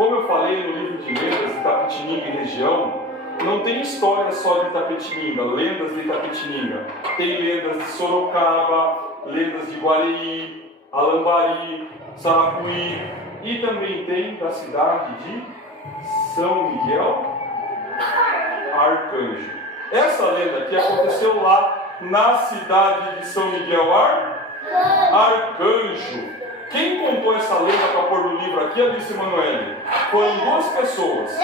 como eu falei no livro de Lendas de Itapetininga e região, não tem história só de Itapetininga, lendas de Itapetininga. Tem lendas de Sorocaba, lendas de Guareí, Alambari, Sarapuí, e também tem da cidade de São Miguel Arcanjo. Essa lenda aqui aconteceu lá na cidade de São Miguel Arcanjo. Quem contou essa lenda para pôr no livro aqui, Alice Manoeli? Foram duas pessoas.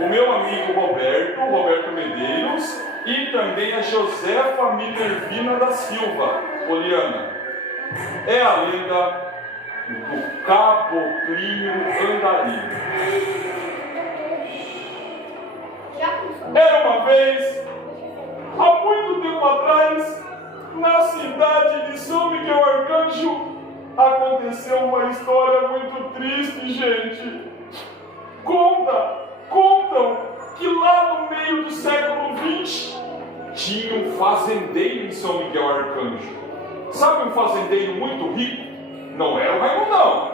O meu amigo Roberto Medeiros, e também a Josefa Minervina da Silva, Poliana. É a lenda do Caboclinho Andarilho. Era uma vez, há muito tempo atrás, na cidade de São Miguel Arcanjo, aconteceu uma história muito triste, gente. Contam que lá no meio do século XX tinha um fazendeiro em São Miguel Arcanjo. Sabe um fazendeiro muito rico? Não era o Raimundão.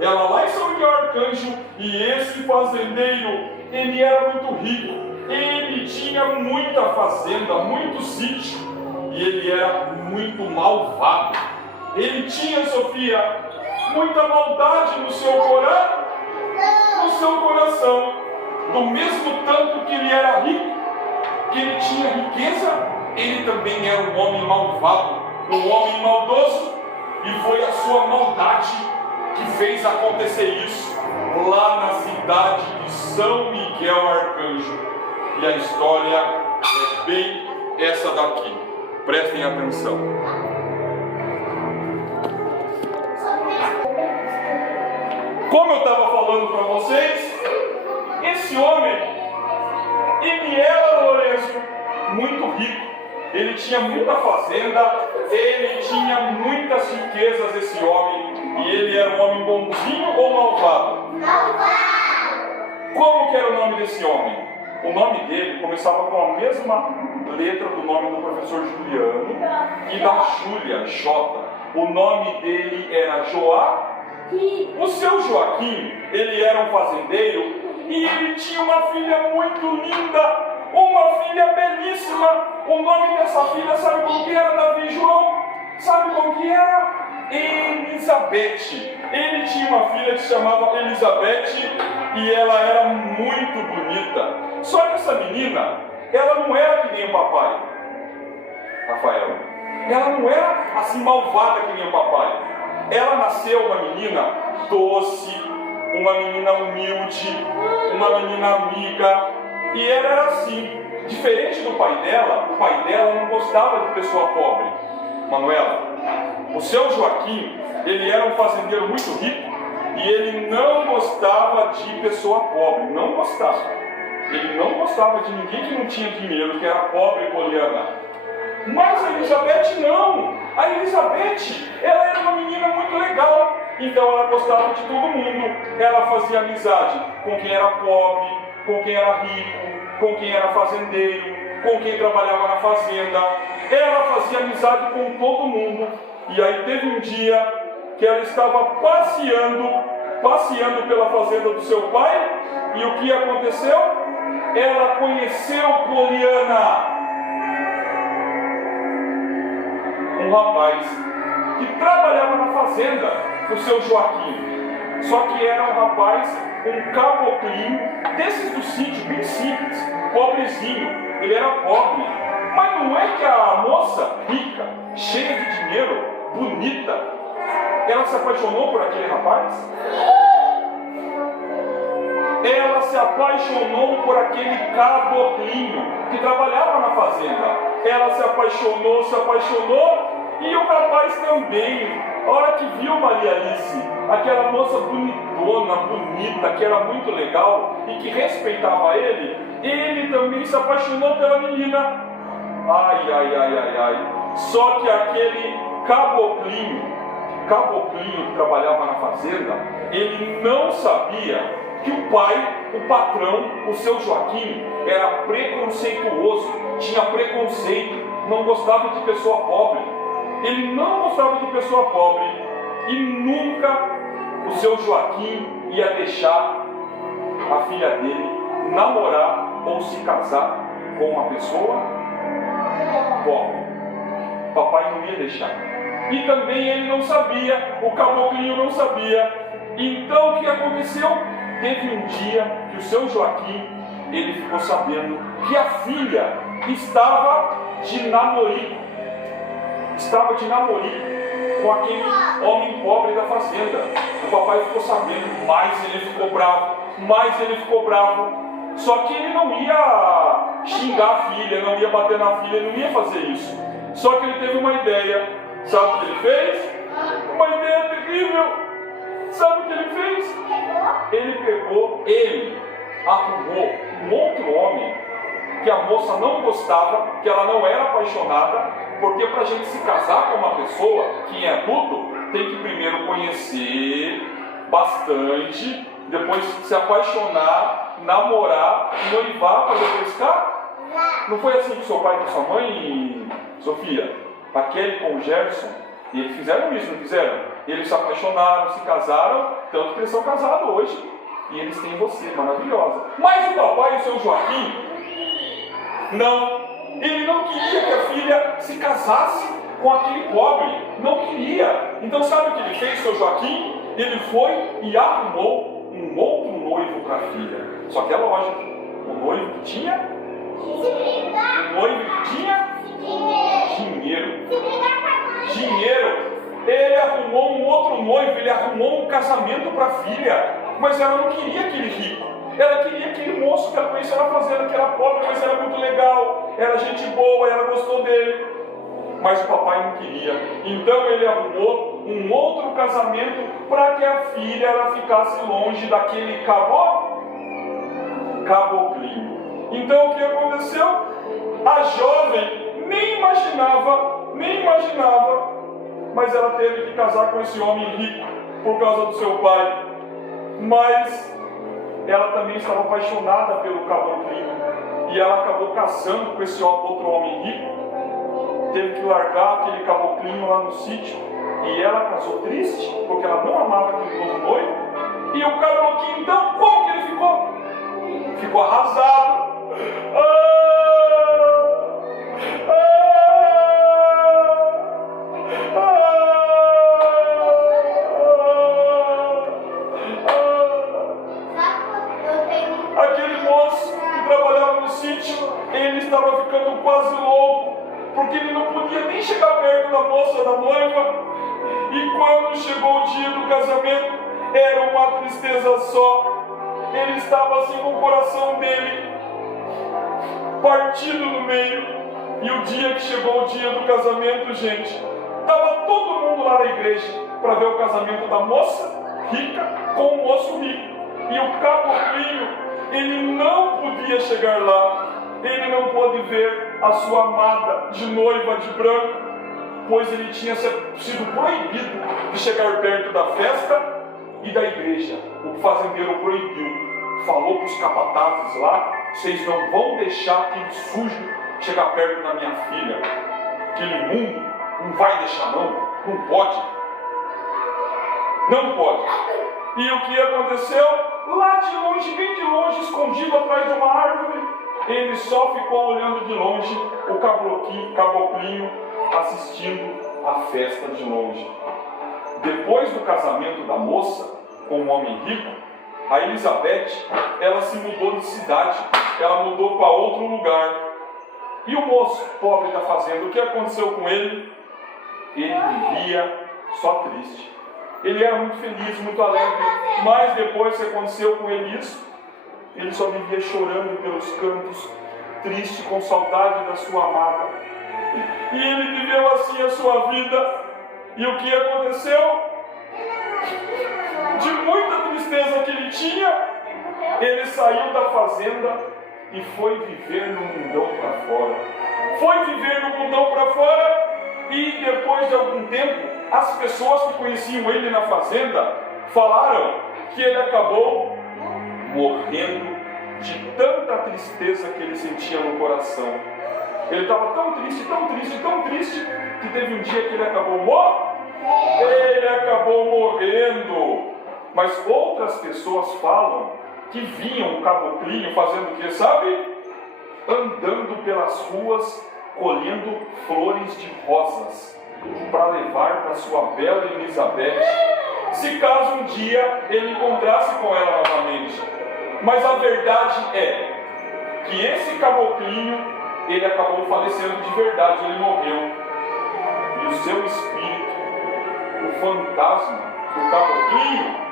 Era lá em São Miguel Arcanjo, e esse fazendeiro, ele era muito rico. Ele tinha muita fazenda, muito sítio, e ele era muito malvado. Ele tinha, Sofia, muita maldade no seu coração. Do mesmo tanto que ele era rico, que ele tinha riqueza, ele também era um homem malvado, um homem maldoso, e foi a sua maldade que fez acontecer isso lá na cidade de São Miguel Arcanjo. E a história é bem essa daqui. Prestem atenção. Como eu estava falando para vocês, esse homem, ele era, Lourenço, muito rico. Ele tinha muita fazenda, ele tinha muitas riquezas, esse homem. E ele era um homem bonzinho ou malvado? Como que era o nome desse homem? O nome dele começava com a mesma letra do nome do professor Juliano e da Júlia, J. O nome dele era Joaquim. O seu Joaquim, ele era um fazendeiro e ele tinha uma filha muito linda, uma filha belíssima. O nome dessa filha, sabe como que era, Davi e João? Sabe como que era? Elizabeth. Ele tinha uma filha que se chamava Elizabeth e ela era muito bonita. Só que essa menina, ela não era que nem o papai, Rafael. Ela não era assim malvada que nem o papai. Ela nasceu uma menina doce, uma menina humilde, uma menina amiga. E ela era assim. Diferente do pai dela, o pai dela não gostava de pessoa pobre. Manuela, o seu Joaquim, ele era um fazendeiro muito rico e ele não gostava de pessoa pobre, não gostava. Ele não gostava de ninguém que não tinha dinheiro, que era pobre, Poliana. Mas a Elizabeth não. A Elizabeth, ela era uma menina muito legal. Então ela gostava de todo mundo. Ela fazia amizade com quem era pobre, com quem era rico, com quem era fazendeiro, com quem trabalhava na fazenda. Ela fazia amizade com todo mundo. E aí teve um dia que ela estava passeando pela fazenda do seu pai. E o que aconteceu? Ela conheceu Poliana, um rapaz que trabalhava na fazenda do seu Joaquim. Só que era um rapaz, um caboclinho, desses do sítio, bem simples, pobrezinho. Ele era pobre. Mas não é que a moça rica, cheia de dinheiro, bonita, ela se apaixonou por aquele rapaz? Ela se apaixonou por aquele caboclinho que trabalhava na fazenda. Ela se apaixonou, e o rapaz também. A hora que viu Maria Alice, aquela moça bonitona, bonita, que era muito legal e que respeitava ele também se apaixonou pela menina. Ai. Só que aquele caboclinho que trabalhava na fazenda, ele não sabia que o pai, o patrão, o seu Joaquim, era preconceituoso, tinha preconceito, não gostava de pessoa pobre. Ele não gostava de pessoa pobre e nunca o seu Joaquim ia deixar a filha dele namorar ou se casar com uma pessoa pobre. Papai não ia deixar. E também ele não sabia, o caboclinho não sabia. Então o que aconteceu? Teve um dia que o seu Joaquim, ele ficou sabendo que a filha estava de namorico. Estava de namorico com aquele homem pobre da fazenda. O papai ficou sabendo, mas ele ficou bravo. Só que ele não ia xingar a filha, não ia bater na filha, não ia fazer isso. Só que ele teve uma ideia. Sabe o que ele fez? Uma ideia terrível. Sabe o que ele fez? Ele arrumou um outro homem que a moça não gostava, que ela não era apaixonada, porque para a gente se casar com uma pessoa que é adulto, tem que primeiro conhecer bastante, depois se apaixonar, namorar, noivar para depois ficar. Não foi assim com seu pai e com sua mãe, Sofia? A Kelly com o Gerson, e eles fizeram isso, não fizeram? Eles se apaixonaram, se casaram, tanto que eles são casados hoje. E eles têm você, maravilhosa. Mas o papai e o seu Joaquim, não. Ele não queria que a filha se casasse com aquele pobre. Não queria. Então sabe o que ele fez, seu Joaquim? Ele foi e arrumou um outro noivo para a filha. Só que é lógico, o noivo que tinha? Dinheiro. Ele arrumou um outro noivo, ele arrumou um casamento para a filha. Mas ela não queria aquele rico. Ela queria aquele moço que ela conhecia na fazenda, que era pobre, mas era muito legal. Era gente boa, ela gostou dele. Mas o papai não queria. Então ele arrumou um outro casamento para que a filha ela ficasse longe daquele caboclinho. Então o que aconteceu? A jovem nem imaginava, mas ela teve que casar com esse homem rico por causa do seu pai. Mas ela também estava apaixonada pelo caboclinho e ela acabou casando com esse outro homem rico. Teve que largar aquele caboclinho lá no sítio e ela casou triste porque ela não amava aquele novo noivo. E o caboclinho, então, como que ele ficou? Ficou arrasado. Aquele moço que trabalhava no sítio, ele estava ficando quase louco, porque ele não podia nem chegar perto da moça, da noiva. E quando chegou o dia do casamento, era uma tristeza só. Ele estava assim com o coração dele partido no meio. E o dia que chegou o dia do casamento, gente, estava todo mundo lá na igreja para ver o casamento da moça rica com o moço rico. E o caboclinho, ele não podia chegar lá. Ele não pôde ver a sua amada de noiva de branco, pois ele tinha sido proibido de chegar perto da festa e da igreja. O fazendeiro proibiu. Falou para os capatazes lá: vocês não vão deixar aquele sujo chegar perto da minha filha. Aquele imundo, não vai deixar não pode. Não pode. E o que aconteceu? Lá de longe, bem de longe, escondido atrás de uma árvore, ele só ficou olhando de longe o caboclinho assistindo a festa de longe. Depois do casamento da moça com um homem rico, a Elizabeth, ela se mudou de cidade, ela mudou para outro lugar. E o moço pobre da fazenda, o que aconteceu com ele? Ele vivia só triste. Ele era muito feliz, muito alegre, mas depois que aconteceu com ele isso, ele só vivia chorando pelos cantos, triste, com saudade da sua amada. E ele viveu assim a sua vida. E o que aconteceu? De muita tristeza que ele tinha, ele saiu da fazenda e foi viver no mundão para fora. Foi viver no mundão para fora e depois de algum tempo, as pessoas que conheciam ele na fazenda falaram que ele acabou morrendo de tanta tristeza que ele sentia no coração. Ele estava tão triste, que teve um dia que ele acabou morrendo. Mas outras pessoas falam que vinham o caboclinho fazendo o que, sabe? Andando pelas ruas, colhendo flores de rosas, para levar para sua bela Elizabeth, se caso um dia ele encontrasse com ela novamente. Mas a verdade é que esse caboclinho, ele acabou falecendo de verdade, ele morreu. E o seu espírito, o fantasma do caboclinho,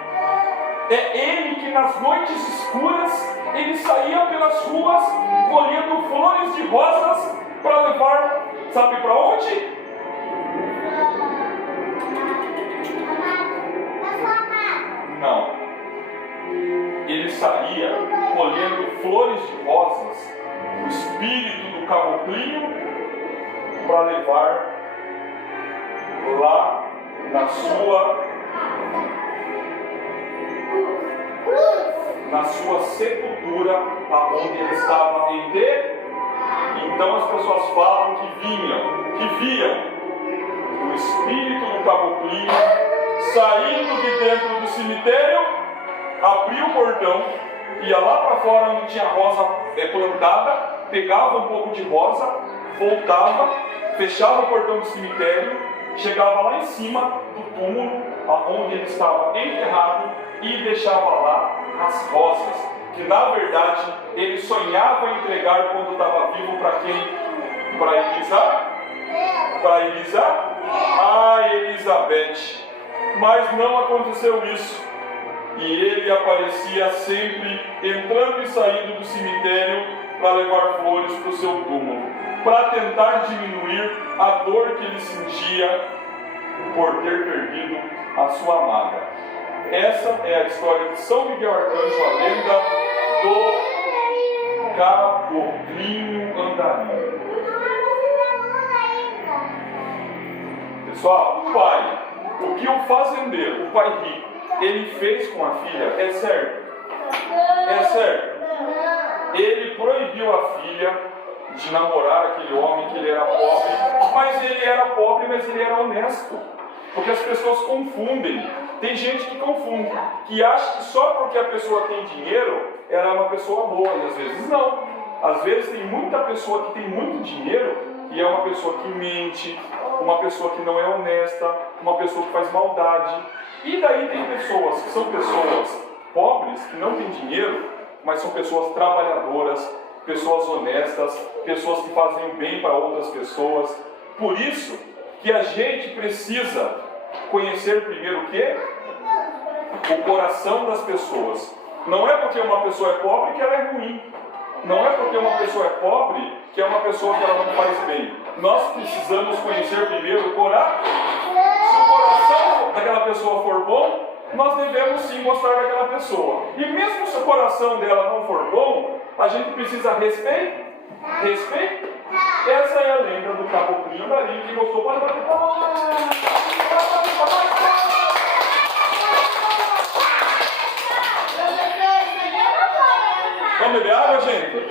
é ele que nas noites escuras, ele saía pelas ruas, colhendo flores de rosas, para levar, sabe para onde? Não. Ele saía colhendo flores de rosas, o espírito do caboclinho, para levar lá na sua sepultura, aonde ele estava em D. Então as pessoas falam que viam o espírito do caboclinho saindo de dentro do cemitério, abria o portão, ia lá para fora onde tinha rosa plantada, pegava um pouco de rosa, voltava, fechava o portão do cemitério, chegava lá em cima do túmulo, onde ele estava enterrado, e deixava lá as rosas, que na verdade ele sonhava entregar quando estava vivo para quem? Para Elisa? Para Elisa? A Elizabeth. Mas não aconteceu isso. E ele aparecia sempre entrando e saindo do cemitério para levar flores para o seu túmulo, para tentar diminuir a dor que ele sentia por ter perdido a sua amada. Essa é a história de São Miguel Arcanjo, a lenda do caboclinho andarilho. Pessoal, o pai, o que o fazendeiro, o pai rico, ele fez com a filha é certo? É certo? Ele proibiu a filha de namorar aquele homem, que ele era pobre, mas ele era pobre, mas ele era honesto. Porque as pessoas confundem. Tem gente que confunde, que acha que só porque a pessoa tem dinheiro, ela é uma pessoa boa, e às vezes não. Às vezes tem muita pessoa que tem muito dinheiro e é uma pessoa que mente, uma pessoa que não é honesta, uma pessoa que faz maldade. E daí tem pessoas que são pessoas pobres, que não têm dinheiro, mas são pessoas trabalhadoras, pessoas honestas, pessoas que fazem o bem para outras pessoas. Por isso que a gente precisa conhecer primeiro o quê? O coração das pessoas. Não é porque uma pessoa é pobre que ela é ruim. Não é porque uma pessoa é pobre que é uma pessoa que ela não faz bem. Nós precisamos conhecer primeiro o coração. Se o coração daquela pessoa for bom, nós devemos sim gostar daquela pessoa. E mesmo se o coração dela não for bom, a gente precisa respeitar. Respeito? Essa é a lenda do caboclinho andarilho. Quem gostou pode bater palmas. Vamos beber água, gente?